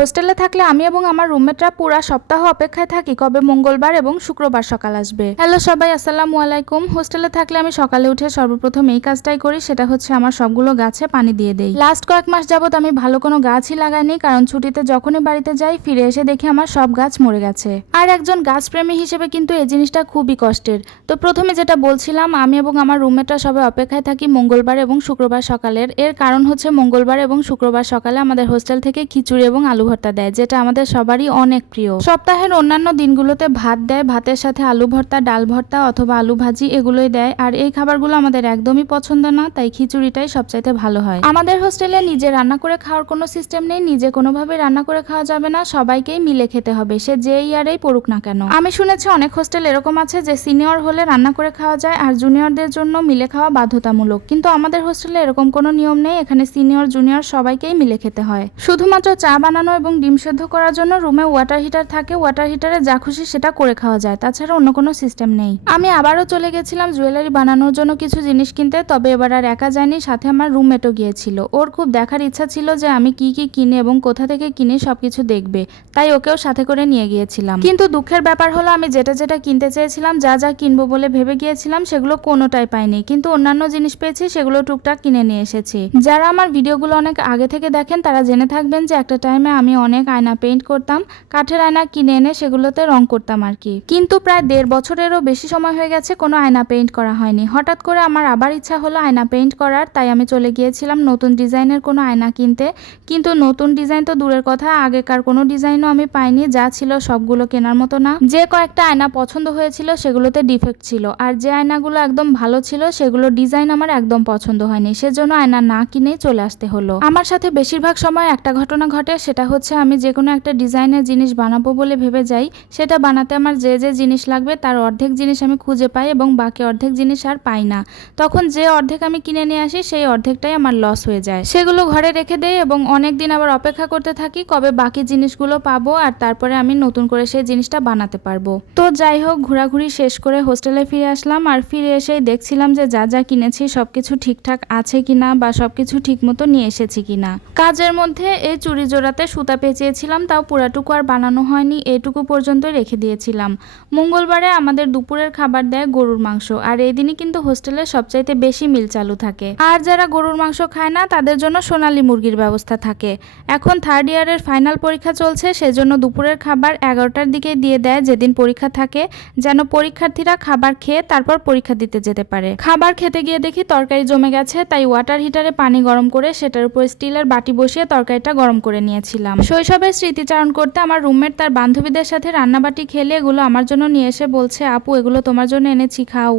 হোস্টেলে থাকলে আমি এবং আমার রুমমেটরা পুরা সপ্তাহ অপেক্ষায় থাকি কবে মঙ্গলবার এবং শুক্রবার সকাল আসবে। হ্যালো সবাই, আসসালামু আলাইকুম। হোস্টেলে থাকলে আমি সকালে উঠে সর্বপ্রথম এই কাজটাই করি, সেটা হচ্ছে আমার সবগুলো গাছে পানি দিয়ে দেই। লাস্ট কয়েক মাস যাবত আমি ভালো কোনো গাছই লাগাইনি, কারণ ছুটিতে যখনই বাড়িতে যাই, ফিরে এসে দেখি আমার সব গাছ মরে গেছে। আর একজন গাছপ্রেমী হিসেবে কিন্তু এই জিনিসটা খুবই কষ্টের। তো প্রথমে যেটা বলছিলাম, আমি এবং আমার রুমমেটরা সবাই অপেক্ষায় থাকি মঙ্গলবার এবং শুক্রবার সকালের। এর কারণ হচ্ছে মঙ্গলবার এবং শুক্রবার সকালে আমাদের হোস্টেল থেকে খিচুড়ি এবং আলু ভর্তা দেয়, যেটা আমাদের সবারই অনেক প্রিয়। সপ্তাহের অন্যান্য দিনগুলোতে ভাত দেয়, ভাতের সাথে আলু ভর্তা ডাল ভর্তা অথবা আলু ভাজি এগুলোই দেয়, আর এই খাবারগুলো আমাদের একদমই পছন্দ না, তাই খিচুড়িটাই সবচাইতে ভালো হয়। আমাদের হোস্টেলে নিজে রান্না করে খাওয়ার কোনো সিস্টেম নেই, নিজে কোনোভাবে রান্না করে খাওয়া যাবে না, সবাইকেই মিলে খেতে হবে, সে যে ইয়ারেই পড়ুক না কেন। আমি শুনেছি অনেক হোস্টেল এরকম আছে যে সিনিয়র হলে রান্না করে খাওয়া যায়, আর জুনিয়রদের জন্য মিলে খাওয়া বাধ্যতামূলক। কিন্তু আমাদের হোস্টেলে এরকম কোনো নিয়ম নেই, এখানে সিনিয়র, জুনিয়র সবাইকেই মিলে খেতে হয়। শুধুমাত্র চা বানানো এবং ডিম সেদ্ধ করার জন্য রুমে ওয়াটার হিটার থাকে ওয়াটার হিটারে যা খুশি সেটা করে খাওয়া যায়। তাছাড়া অন্য কোনো সিস্টেম নেই। আমি আবারও চলে গেছিলাম জুয়েলারি বানানোর জন্য কিছু জিনিস কিনতে, তবে এবার আর একা যায়নি সাথে আমার রুমমেটও গিয়েছিল। ওর খুব দেখার ইচ্ছা ছিল যে আমি কি কি কিনে এবং কোথা থেকে কিনে সবকিছু দেখবে, তাই ওকেও সাথে করে নিয়ে গিয়েছিলাম। কিন্তু দুঃখের ব্যাপার হলো আমি যেটা যেটা কিনতে চেয়েছিলাম, যা যা কিনবো বলে ভেবে গিয়েছিলাম, সেগুলো কোনোটাই পাইনি। কিন্তু অন্যান্য জিনিস পেয়েছি, সেগুলো টুকটাক কিনে নিয়ে এসেছি। যারা আমার ভিডিওগুলো অনেক আগে থেকে দেখেন, তারা জেনে থাকবেন যে একটা টাইমে আমি অনেক আয়না পেইন্ট করতাম, কাঠের আয়না কিনে এনে সেগুলোতে রং করতাম আর কি। কিন্তু প্রায় দেড় বছরেরও বেশি সময় হয়ে গেছে কোনো আয়না পেইন্ট করা হয়নি। হঠাৎ করে আমার আবার ইচ্ছা হলো আয়না পেইন্ট করার, তাই আমি চলে গিয়েছিলাম নতুন ডিজাইনের কোনো আয়না কিনতে। কিন্তু নতুন ডিজাইন তো দূরের কথা, আগেকার কোনো ডিজাইনও আমি পাইনি, যা ছিল সবগুলো কেনার মতো না। যে কয়েকটা আয়না পছন্দ হয়েছিল সেগুলোতে ডিফেক্ট ছিল, আর যে আয়নাগুলো একদম ভালো ছিল সেগুলো ডিজাইন আমার একদম পছন্দ হয়নি, সেজন্য আয়না না কিনেই চলে আসতে হলো। আমার সাথে বেশিরভাগ সময় একটা ঘটনা ঘটে, সেটা হচ্ছে আমি যে কোনো একটা ডিজাইনের জিনিস বানাবো বলে ভেবে যাই, সেটা বানাতে আমার যে যে জিনিস লাগবে তার অর্ধেক জিনিস আমি খুঁজে পাই এবং বাকি অর্ধেক জিনিস আর পাই না। তখন যে অর্ধেক আমি কিনে নিয়ে আসি, সেই অর্ধেকটাই আমার লস হয়ে যায়। সেগুলো ঘরে রেখে দেই এবং অনেক দিন আবার অপেক্ষা করতে থাকি কবে বাকি জিনিসগুলো পাবো আর তারপরে আমি নতুন করে সেই জিনিসটা বানাতে পারব। তো যাই হোক, ঘোরাঘুরি শেষ করে হোস্টেলে ফিরে আসলাম আর ফিরে এসেই দেখছিলাম যে যা যা কিনেছি সব কিছু ঠিকঠাক আছে কিনা বা সবকিছু ঠিক মতো নিয়ে এসেছি কিনা। কাজের মধ্যে এই চুরি জোড়াতে সুতা পেঁচিয়েছিলাম, তাও পুরাটুকু আর বানানো হয়নি, এটুকু পর্যন্তই রেখে দিয়েছিলাম। মঙ্গলবারে আমাদের দুপুরের খাবার দেয় গরুর মাংস, আর এই দিনই কিন্তু হোস্টেলে সবচাইতে বেশি মিল চালু থাকে। আর যারা গরুর মাংস খায় না, তাদের জন্য সোনালী মুরগির ব্যবস্থা থাকে। এখন থার্ড ইয়ারের ফাইনাল পরীক্ষা চলছে, সেজন্য দুপুরের খাবার এগারোটার দিকে দিয়ে দেয়, যেদিন পরীক্ষা থাকে, যেন পরীক্ষার্থীরা খাবার খেয়ে তারপর পরীক্ষা দিতে যেতে পারে। খাবার খেতে গিয়ে দেখি তরকারি জমে গেছে, তাই ওয়াটার হিটারে পানি গরম করে সেটার উপর স্টিলের বাটি বসিয়ে তরকারিটা গরম করে নিয়েছিলাম। শৈশবের স্মৃতিচারণ করতে আমার রুমমেট তার বান্ধবীদের সাথে রান্নাবাটি খেলে এগুলো আমার জন্য নিয়ে এসে বলছে, আপু, এগুলো তোমার জন্য এনেছি, খাও।